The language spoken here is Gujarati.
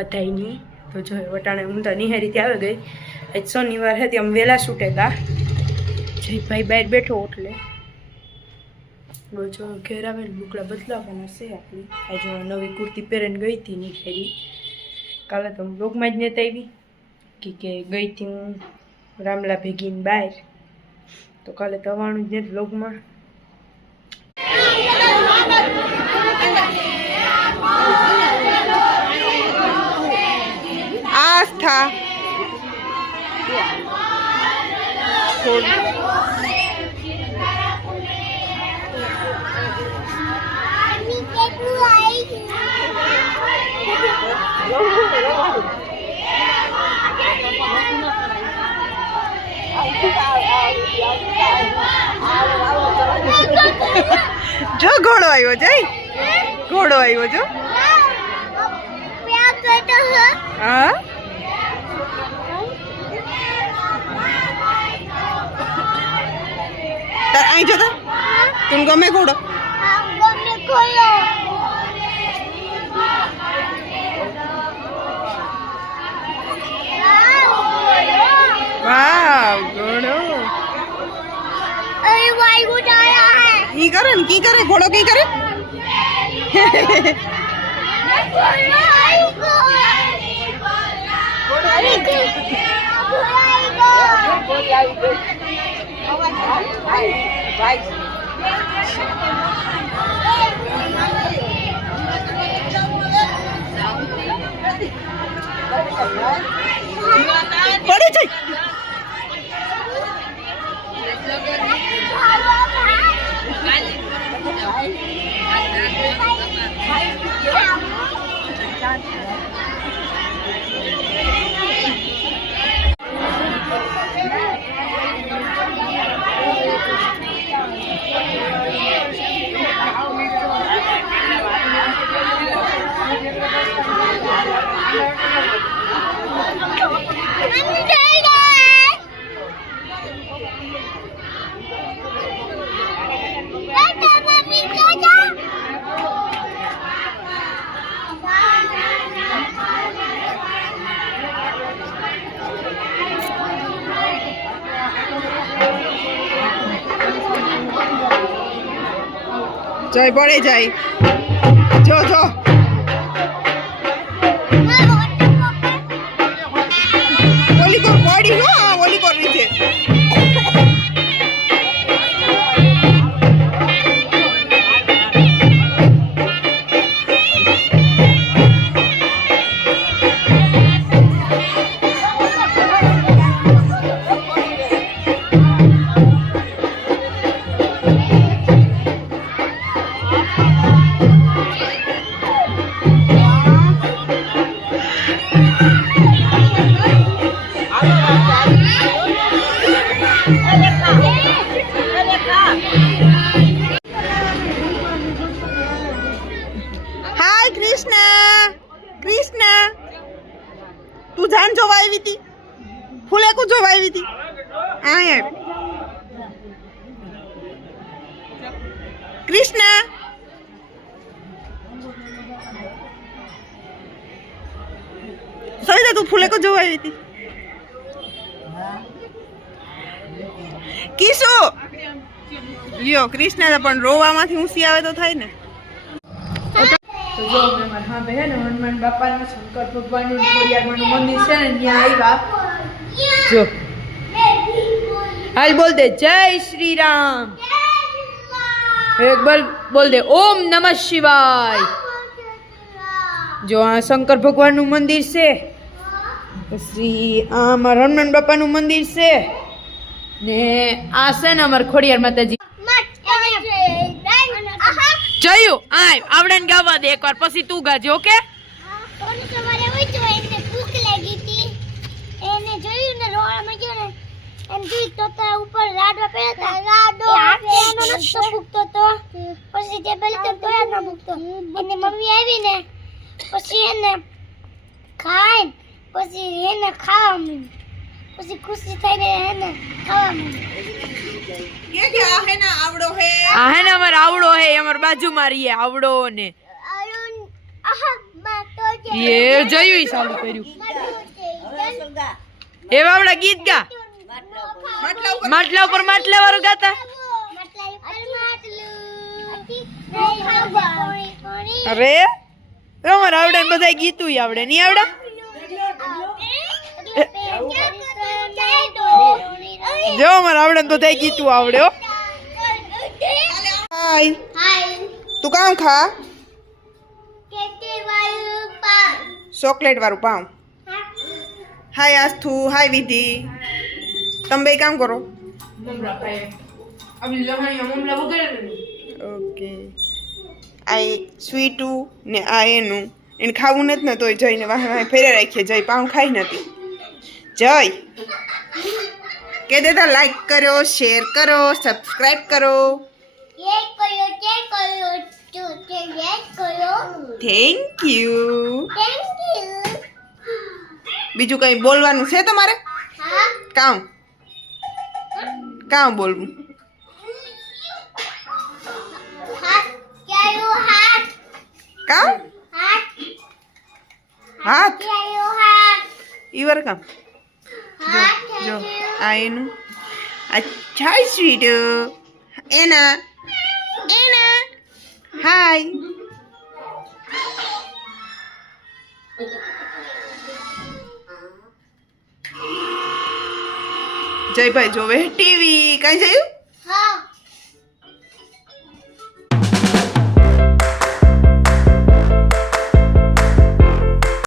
બધાયની તો જો વટાણે હું તો નિહારીથી આવી ગઈ આજ શનિવાર હતી અમે વહેલા છૂટે હતા જયભાઈ બહાર બેઠો એટલે જો ઘેર આવે ને બુકડા બદલાવાના છે આપણી આજે હું નવી કુર્તી પહેરીને ગઈ હતી નિહારી કાલે તો હું બ્લોગમાં જ નહોતી આવી કે ગઈ હતી હું રામલા ભેગીને બહાર તો કાલે તો આવવાનું જ નથી બ્લોગમાં આસ્થા જો ઘોડો આવ્યો જય ઘોડો આવ્યો જો હા તાર અહીં જો તું ગમે ઘોડો વાવ ઘોડો की करे न की करे घोड़ो की करे पड़े जाए जय बड़े जाए जो जो ओली को बड़ी हो ओली को नीचे तू जान जो वाई थी फूले को जो वाई थी आए कृष्णा सही था तू फूले को जो वाई थी किसो लियो कृष्णा पण रोवा माथी ऊंसी आवे तो थाय ने तो जो मैं हां बे ने हनुमान बापा ने शंकर भगवान નું ખોડિયારમાંનું મંદિર છે ને ત્યાં આવ્યા જો હાલ બોલ દે જય શ્રી રામ एक बार बोल दे ओम नमः शिवाय जो आ शंकर भगवान નું મંદિર છે પછી આ અમારા હનુમાન બાપા નું મંદિર છે ને આ છે ને અમાર ખોડિયાર માતાજી જયું આય આવડન ગાવા દે એકવાર પછી તું ગાજે ઓકે સોની સવારે હોય તો એને ભૂખ લાગી હતી એને જોયું ને રોળામાં ગયો ને એમ જોઈ તો ઉપર લાડવા પડ્યા હતા લાડો એનો નતો ભૂખતો તો પછી જે બેલ તો તોય ન ભૂખતો એની મમ્મી આવી ને પછી એને ખાઈ પછી એને ખાવા માંડી પછી ખુશી થઈને એને ખાવા માંડી કે આ હે ના આવડો હે આ હે ના અમાર આવડો હે અમાર બાજુ માં રહીએ આવડો ને અરુણ આહા માં તો એ જોયું ઈ ચાલુ કર્યું એ બાવડા ગીત ગા માટલા ઉપર માટલા વાળું ગાતા અરે અમારે આવડે ને બધા ગીતું આવડે નહીં આવડે જો અમારે આવડે ને બધા ગીતું આવડે હો હાય તું કામ ખા ચોકલેટ વાળું પાઉં હાય આસ્થુ હાય વિધિ તમે બે કામ કરો ઓકે આ સ્વીટું ને આ એનું એને ખાવું નથી ને તોય જઈને વાહે વાહે ફેરે રાખીએ જય પાઉં ખાઈ નથી જય કે દેતા લાઈક કરો શેર કરો સબસ્ક્રાઇબ કરો થેન્ક યુ બીજું કઈ બોલવાનું છે તમારે કામ બોલવું કામ હાથ ઈવર કામ જો આ એનું અચ્છા સ્વીટ એના હાય જયભાઈ જોવે ટીવી કઈ જયું